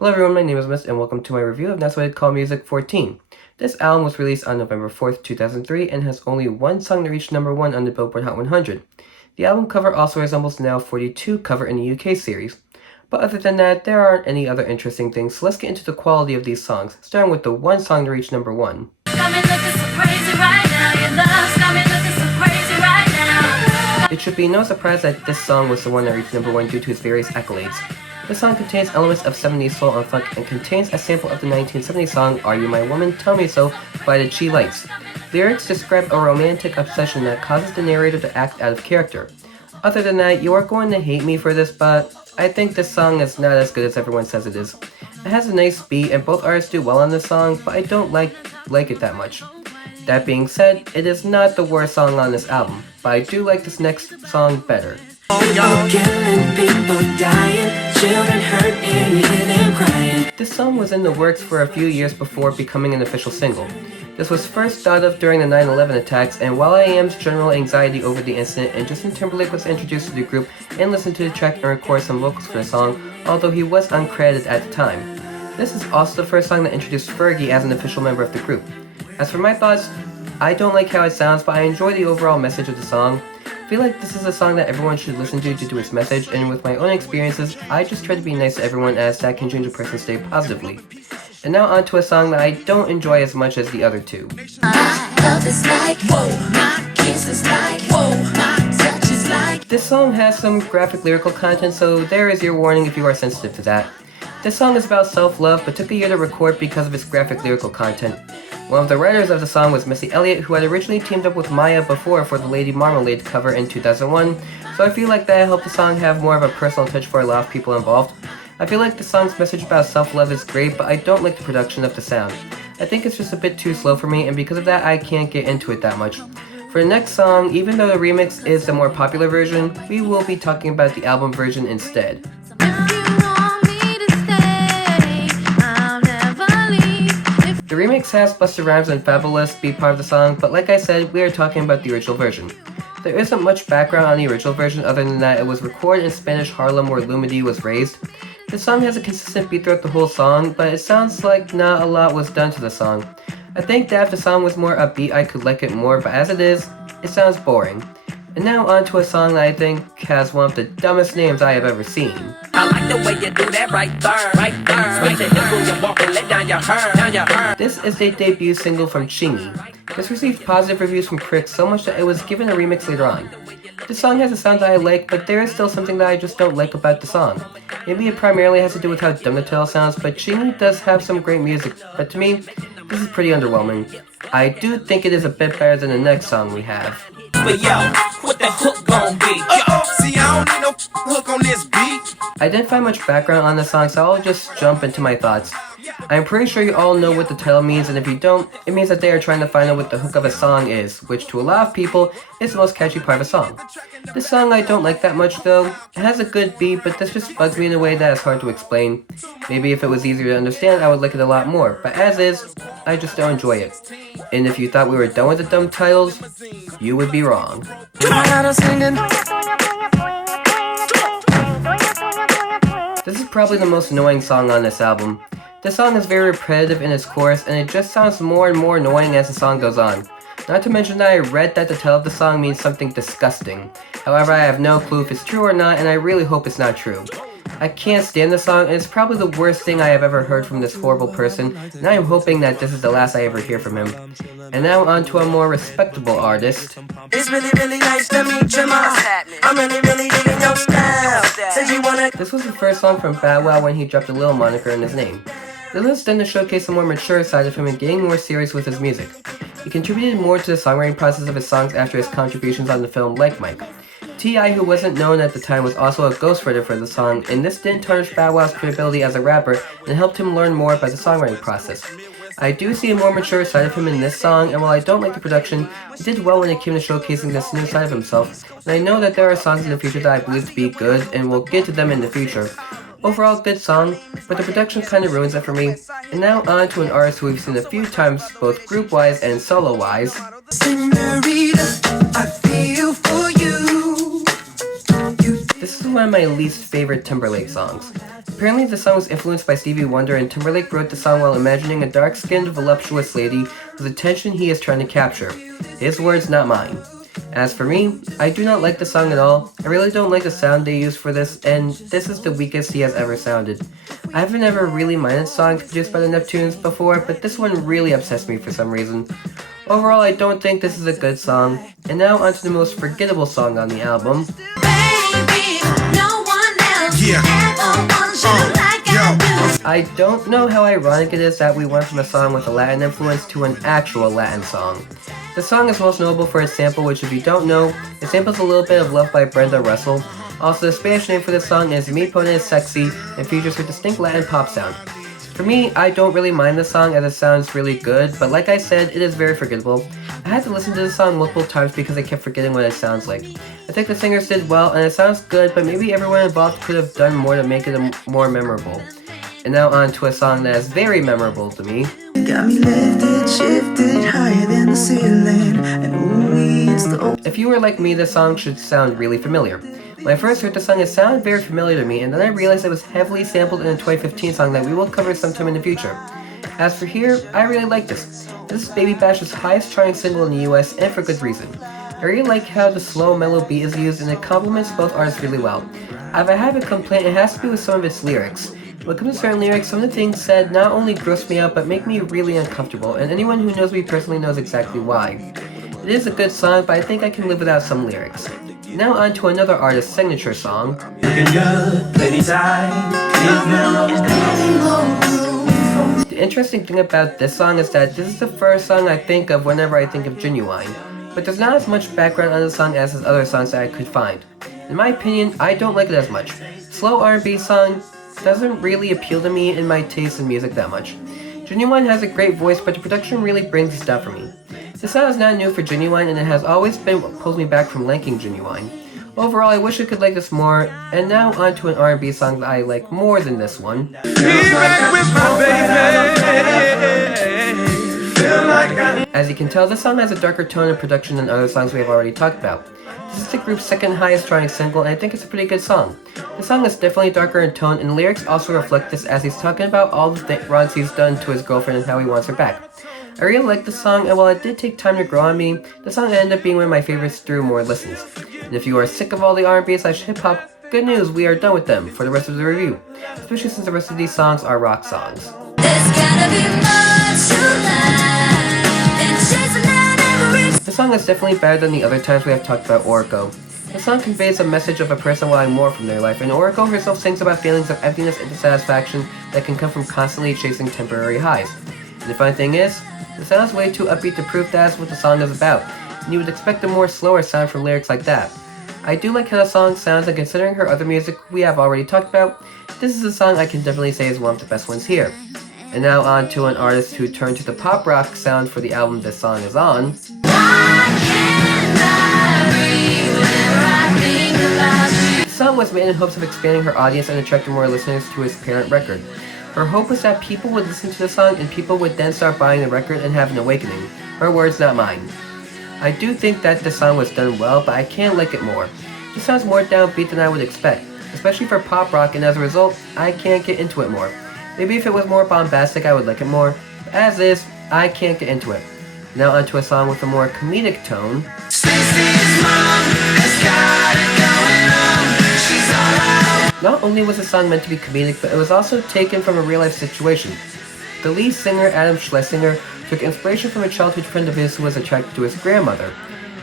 Hello everyone, my name is Mist and welcome to my review of That's What I Call Music 14. This album was released on November 4th, 2003 and has only one song that reached number 1 on the Billboard Hot 100. The album cover also resembles the now 42 cover in the UK series. But other than that, there aren't any other interesting things, so let's get into the quality of these songs, starting with the one song that reached number 1. It should be no surprise that this song was the one that reached number 1 due to its various accolades. This song contains elements of 70s soul and funk and contains a sample of the 1970 song Are You My Woman? Tell Me So by the Chi Lights. Lyrics describe a romantic obsession that causes the narrator to act out of character. Other than that, you are going to hate me for this, but I think this song is not as good as everyone says it is. It has a nice beat and both artists do well on this song, but I don't like it that much. That being said, it is not the worst song on this album, but I do like this next song better. This song was in the works for a few years before becoming an official single. This was first thought of during the 9/11 attacks, and while IAM's general anxiety over the incident and Justin Timberlake was introduced to the group and listened to the track and recorded some vocals for the song, although he was uncredited at the time. This is also the first song that introduced Fergie as an official member of the group. As for my thoughts, I don't like how it sounds, but I enjoy the overall message of the song. I feel like this is a song that everyone should listen to due to its message, and with my own experiences, I just try to be nice to everyone as that can change a person's day positively. And now on to a song that I don't enjoy as much as the other two. This song has some graphic lyrical content, so there is your warning if you are sensitive to that. This song is about self-love, but took a year to record because of its graphic lyrical content. One of the writers of the song was Missy Elliott, who had originally teamed up with Maya before for the Lady Marmalade cover in 2001, so I feel like that helped the song have more of a personal touch for a lot of people involved. I feel like the song's message about self-love is great, but I don't like the production of the sound. I think it's just a bit too slow for me, and because of that I can't get into it that much. For the next song, even though the remix is the more popular version, we will be talking about the album version instead. The remix has Busta Rhymes and Fabulous be part of the song, but like I said, we are talking about the original version. There isn't much background on the original version other than that it was recorded in Spanish Harlem where Lumidee was raised. The song has a consistent beat throughout the whole song, but it sounds like not a lot was done to the song. I think that if the song was more upbeat I could like it more, but as it is, it sounds boring. And now on to a song that I think has one of the dumbest names I have ever seen. I like the way you do that right there, right there. This is their debut single from Chingy. This received positive reviews from critics so much that it was given a remix later on. This song has a sound that I like, but there is still something that I just don't like about the song. Maybe it primarily has to do with how dumb the title sounds, but Chingy does have some great music, but to me, this is pretty underwhelming. I do think it is a bit better than the next song we have. But yo, what the hook gon' be? See, I don't need no hook on this beat. I didn't find much background on the song, so I'll just jump into my thoughts. I'm pretty sure you all know what the title means, and if you don't, it means that they are trying to find out what the hook of a song is, which to a lot of people is the most catchy part of a song. This song I don't like that much though. It has a good beat, but this just bugs me in a way that is hard to explain. Maybe if it was easier to understand, I would like it a lot more, but as is, I just don't enjoy it. And if you thought we were done with the dumb titles, you would be wrong. This is probably the most annoying song on this album. This song is very repetitive in its chorus, and it just sounds more and more annoying as the song goes on. Not to mention that I read that the title of the song means something disgusting. However, I have no clue if it's true or not, and I really hope it's not true. I can't stand this song, and it's probably the worst thing I have ever heard from this horrible person, and I am hoping that this is the last I ever hear from him. And now on to a more respectable artist. It's really nice to meet you, ma. I'm really digging your style. Said you wanna. This was the first song from Bow Wow when he dropped a Lil moniker in his name. This was done to showcase a more mature side of him and getting more serious with his music. He contributed more to the songwriting process of his songs after his contributions on the film Like Mike. T.I., who wasn't known at the time, was also a ghostwriter for the song, and this didn't tarnish Bow Wow's credibility as a rapper and helped him learn more about the songwriting process. I do see a more mature side of him in this song, and while I don't like the production, he did well when it came to showcasing this new side of himself, and I know that there are songs in the future that I believe to be good, and we'll get to them in the future. Overall, good song, but the production kinda ruins it for me. And now on to an artist who we've seen a few times, both group-wise and solo-wise. Senorita, I feel for you. This is is one of my least favorite Timberlake songs. Apparently the song was influenced by Stevie Wonder, and Timberlake wrote the song while imagining a dark-skinned, voluptuous lady whose attention he is trying to capture. His words, not mine. As for me, I do not like the song at all. I really don't like the sound they use for this, and this is the weakest he has ever sounded. I haven't ever really minded songs produced by the Neptunes before, but this one really upsets me for some reason. Overall, I don't think this is a good song. And now onto the most forgettable song on the album. Baby, no one else ever wants you like I do. I don't know how ironic it is that we went from a song with a Latin influence to an actual Latin song. The song is most notable for its sample, which if you don't know, it samples a little bit of Love by Brenda Russell. Also, the Spanish name for this song is Mi Pones Sexy and features her distinct Latin pop sound. For me, I don't really mind the song as it sounds really good, but like I said, it is very forgettable. I had to listen to the song multiple times because I kept forgetting what it sounds like. I think the singers did well and it sounds good, but maybe everyone involved could have done more to make it more memorable. And now on to a song that is very memorable to me. Got me lifted, shifted higher than the ceiling, and ooh, it's the If you were like me, this song should sound really familiar. When I first heard the song, it sounded very familiar to me, and then I realized it was heavily sampled in a 2015 song that we will cover sometime in the future. As for Here, I really like this. This is Baby Bash's highest charting single in the US, and for good reason. I really like how the slow, mellow beat is used, and it complements both artists really well. If I have a complaint, it has to do with some of its lyrics. When it comes to certain lyrics, some of the things said not only gross me out, but make me really uncomfortable, and anyone who knows me personally knows exactly why. It is a good song, but I think I can live without some lyrics. Now on to another artist's signature song. The interesting thing about this song is that this is the first song I think of whenever I think of Genuine, but there's not as much background on the song as his other songs that I could find. In my opinion, I don't like it as much. Slow R&B song doesn't really appeal to me in my taste in music that much. Genuine has a great voice, but the production really brings this down for me. The sound is not new for Genuine, and it has always been what pulls me back from liking Genuine. Overall, I wish I could like this more, and now on to an R&B song that I like more than this one. As you can tell, this song has a darker tone and production than other songs we have already talked about. This is the group's second highest charting single, and I think it's a pretty good song. The song is definitely darker in tone, and the lyrics also reflect this as he's talking about all the wrongs he's done to his girlfriend and how he wants her back. I really like the song, and while it did take time to grow on me, the song ended up being one of my favorites through more listens. And if you are sick of all the R&B/hip-hop, good news, we are done with them for the rest of the review, especially since the rest of these songs are rock songs. The song is definitely better than the other times we have talked about Orrico. The song conveys a message of a person wanting more from their life, and Orrico herself sings about feelings of emptiness and dissatisfaction that can come from constantly chasing temporary highs. And the funny thing is, the sound is way too upbeat to prove that's what the song is about, and you would expect a more slower sound from lyrics like that. I do like how the song sounds, and considering her other music we have already talked about, this is a song I can definitely say is one of the best ones here. And now on to an artist who turned to the pop rock sound for the album this song is on. The song was made in hopes of expanding her audience and attracting more listeners to his parent record. Her hope was that people would listen to the song and people would then start buying the record and have an awakening. Her words, not mine. I do think that the song was done well, but I can't like it more. It sounds more downbeat than I would expect, especially for pop rock, and as a result, I can't get into it more. Maybe if it was more bombastic, I would like it more. As is, I can't get into it. Now onto a song with a more comedic tone. Stacy's mom has got it going on. She's all out. Not only was the song meant to be comedic, but it was also taken from a real-life situation. The lead singer, Adam Schlesinger, took inspiration from a childhood friend of his who was attracted to his grandmother.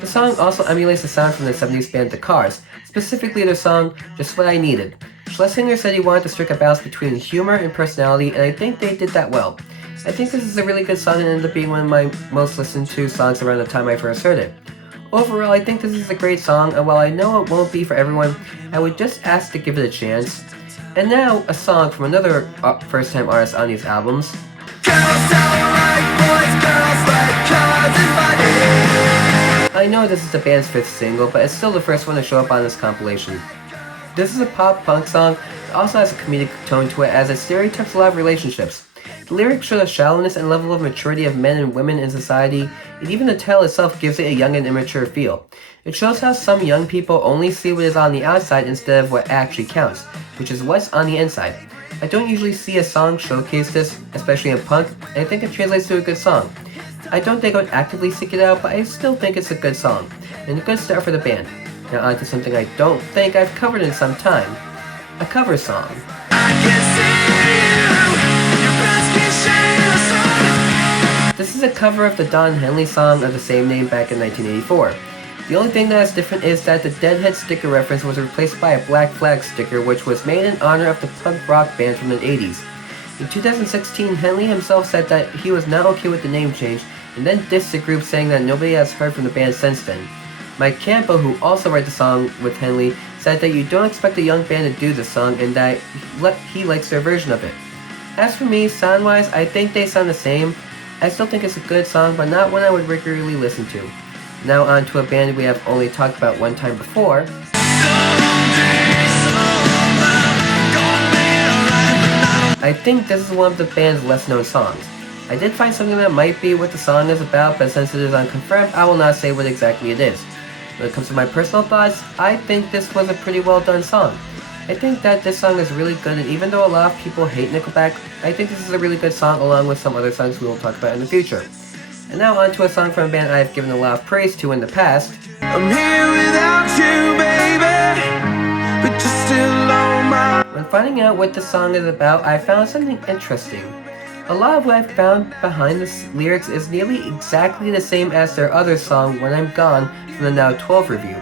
The song also emulates the sound from the 70s band The Cars, specifically their song, Just What I Needed. Schlesinger said he wanted to strike a balance between humor and personality, and I think they did that well. I think this is a really good song and ended up being one of my most listened to songs around the time I first heard it. Overall, I think this is a great song, and while I know it won't be for everyone, I would just ask to give it a chance. And now, a song from another first-time artist on these albums. I know this is the band's fifth single, but it's still the first one to show up on this compilation. This is a pop-punk song that also has a comedic tone to it as it stereotypes a lot of relationships. The lyrics show the shallowness and level of maturity of men and women in society, and even the tale itself gives it a young and immature feel. It shows how some young people only see what is on the outside instead of what actually counts, which is what's on the inside. I don't usually see a song showcase this, especially in punk, and I think it translates to a good song. I don't think I would actively seek it out, but I still think it's a good song, and a good start for the band. Now on to something I don't think I've covered in some time. A cover song. This is a cover of the Don Henley song of the same name back in 1984. The only thing that is different is that the Deadhead sticker reference was replaced by a Black Flag sticker, which was made in honor of the punk rock band from the 80s. In 2016, Henley himself said that he was not okay with the name change, and then dissed the group, saying that nobody has heard from the band since then. Mike Campo, who also wrote the song with Henley, said that you don't expect a young band to do the song and that he likes their version of it. As for me, sound-wise, I think they sound the same. I still think it's a good song, but not one I would regularly listen to. Now on to a band we have only talked about one time before. I think this is one of the band's less known songs. I did find something that might be what the song is about, but since it is unconfirmed, I will not say what exactly it is. When it comes to my personal thoughts, I think this was a pretty well done song. I think that this song is really good, and even though a lot of people hate Nickelback, I think this is a really good song along with some other songs we will talk about in the future. And now on to a song from a band I have given a lot of praise to in the past. I'm here without you, baby, but you're still on my... When finding out what the song is about, I found something interesting. A lot of what I found behind the lyrics is nearly exactly the same as their other song, When I'm Gone, from the Now 12 review.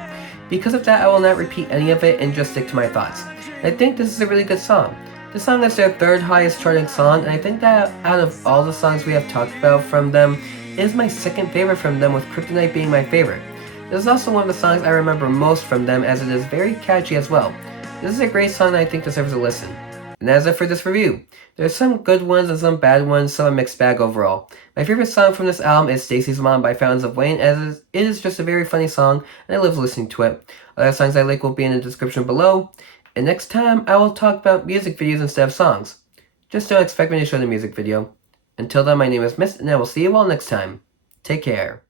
Because of that, I will not repeat any of it and just stick to my thoughts. I think this is a really good song. This song is their third highest charting song, and I think that out of all the songs we have talked about from them, it is my second favorite from them, with Kryptonite being my favorite. This is also one of the songs I remember most from them, as it is very catchy as well. This is a great song that I think deserves a listen. And that's it for this review. There's some good ones and some bad ones, so a mixed bag overall. My favorite song from this album is Stacy's Mom by Fountains of Wayne, as it is just a very funny song, and I love listening to it. Other songs I like will be in the description below, and next time I will talk about music videos instead of songs. Just don't expect me to show the music video. Until then, my name is Mist, and I will see you all next time. Take care.